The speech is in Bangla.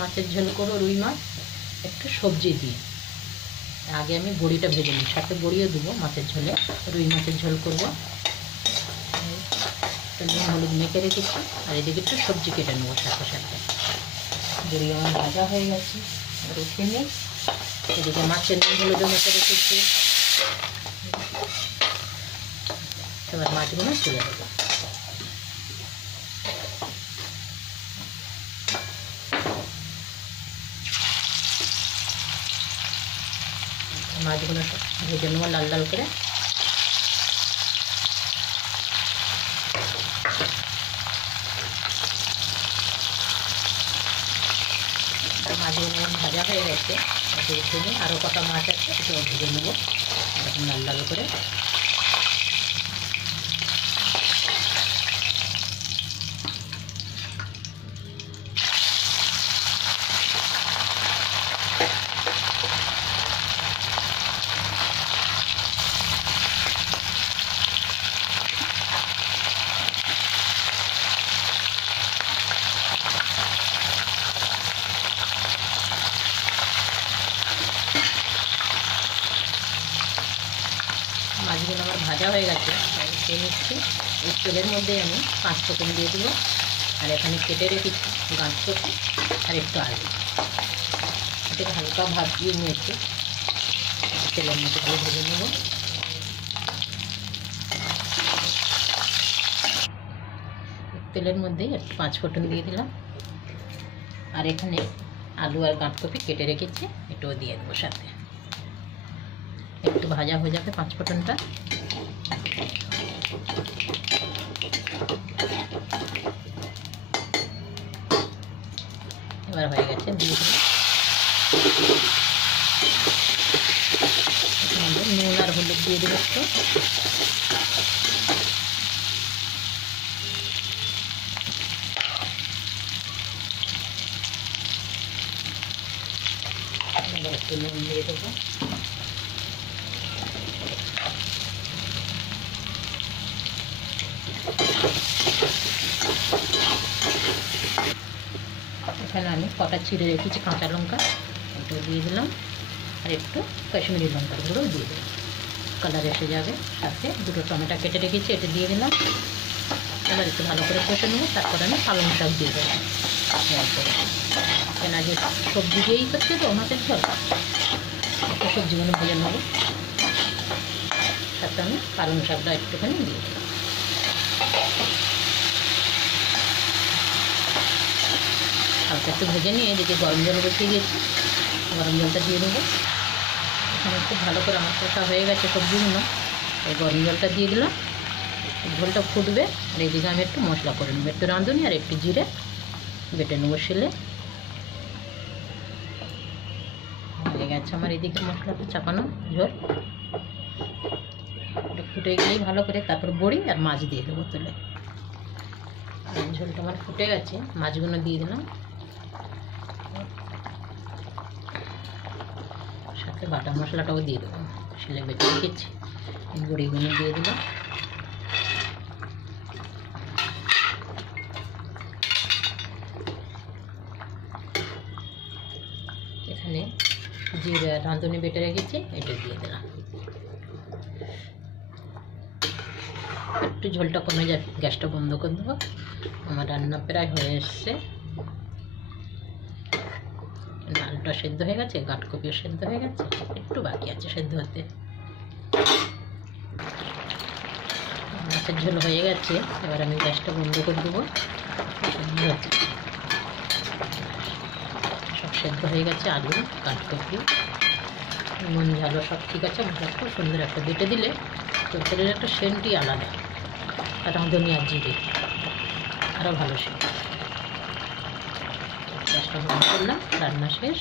মাছের ঝোল করবো রুই মাছ একটু সবজি দিয়ে। আগে আমি বড়িটা ভেজে নিই, সাথে বড়িও দেবো মাছের ঝোলে। রুই মাছের ঝোল করবো, নুন হলুদ মেখে রেখেছি। আর এদিকে একটু সবজি কেটে নেবো সাথে সাথে। বড়ি আমার ভাজা হয়ে গেছে, আর উঠে নিই। এদিকে মাছের নুন হলুদও মেখে রেখেছি। এবার মাছগুলো তুলে দেবো। মাছগুলো ভেজে নেবো লাল লাল করে। মাছগুলো ভাজা হয়ে গেছে, উঠে নিই। আরও কটা মাছ আছে, সেটাও ভেজে নেবো এরকম লাল লাল করে। মাছগুলো আমার ভাজা হয়ে গেছে, উঠিয়ে নিচ্ছি। এই তেলের মধ্যে আমি 5 ফোঁড়ন দিয়ে দেবো। আর এখানে কেটে রেখেছি গাঁটকপি আর একটু আলু, এটাকে হালকা ভাজিয়ে নিয়েছি। তেলের মধ্যে দিয়ে ভেজে নেব। তেলের মধ্যেই একটু 5 ফোঁড়ন দিয়ে দিলাম। আর এখানে আলু আর গাঁটকপি কেটে রেখেছি, এটাও দিয়ে দেবো সাথে। একটু ভাজা হয়ে যাবে 5 ফোঁড়নটা। এবার হয়ে গেছে, দিয়ে দিলাম। নুন আর হলুদ দিয়ে দেবো একটু। একটু নুন দিয়ে দেবো। এখানে আমি কটা ছিঁড়ে রেখেছি কাঁচা লঙ্কা, ওটা দিয়ে দিলাম। আর একটু কাশ্মীরি লঙ্কার গুঁড়ো দিয়ে দিলাম, কালার এসে যাবে। সাথে দুটো টমেটো কেটে রেখেছি, এটা দিয়ে দিলাম। এবার একটু ভালো করে কষে নেবো। তারপর আমি পালং শাক দিয়ে দেবো। কেন আগে সবজি দিয়েই করছি তো মাছের ঝোল, একটু সবজিগুলো ভেজে নেবো। সাথে আমি পালং শাকটা একটুখানি দিয়ে দিলাম। হালকা একটু ভেজে নিয়ে এদিকে গরম জল বসিয়ে দিয়েছি, গরম জলটা দিয়ে দেবো। এখানে খুব ভালো করে আমার কষা হয়ে গেছে সবজিগুলো, এই গরম জলটা দিয়ে দিলাম। ঝোলটা ফুটবে। আর এইদিকে আমি একটু মশলা করে নেবো, একটু রাঁধুনি আর একটু জিরে বেটে নেবো শিলে। হয়ে গেছে আমার এদিকে মশলাটা চাপানো ঝোল। একটু ফুটে গেলেই ভালো করে তারপর বড়ি আর মাছ দিয়ে দেবো তুলে। ঝোলটা আমার ফুটে গেছে, মাছগুলো দিয়ে দিলাম। সাথে বাটা মশলাটাও দিয়ে দেবো, শিলে বেটে রেখেছি। বড়িগুলো দিয়ে দিলাম। এখানে জিরে রাঁধুনি বেটে রেখেছি, এটা দিয়ে দিলাম। একটু ঝোলটা কমে যাবে, গ্যাসটা বন্ধ করে দেবো। আমার রান্না প্রায় হয়ে এসছে। ডালটা সেদ্ধ হয়ে গেছে, গাঁটকপিও সেদ্ধ হয়ে গেছে, একটু বাকি আছে সেদ্ধ হতে। মাছের ঝোল হয়ে গেছে, এবার আমি গ্যাসটা বন্ধ করে দেবো। সব সেদ্ধ হয়ে গেছে, আলু গাঁটকপি নুন ঝালও সব ঠিক আছে। খুব সুন্দর একটা বেটে দিলে তরকারির একটা সেন্টই আলাদা। রাঁধুনি আর জিরে আরও ভালো সেন্ট। গ্যাসটা বন্ধ করলাম, রান্না শেষ।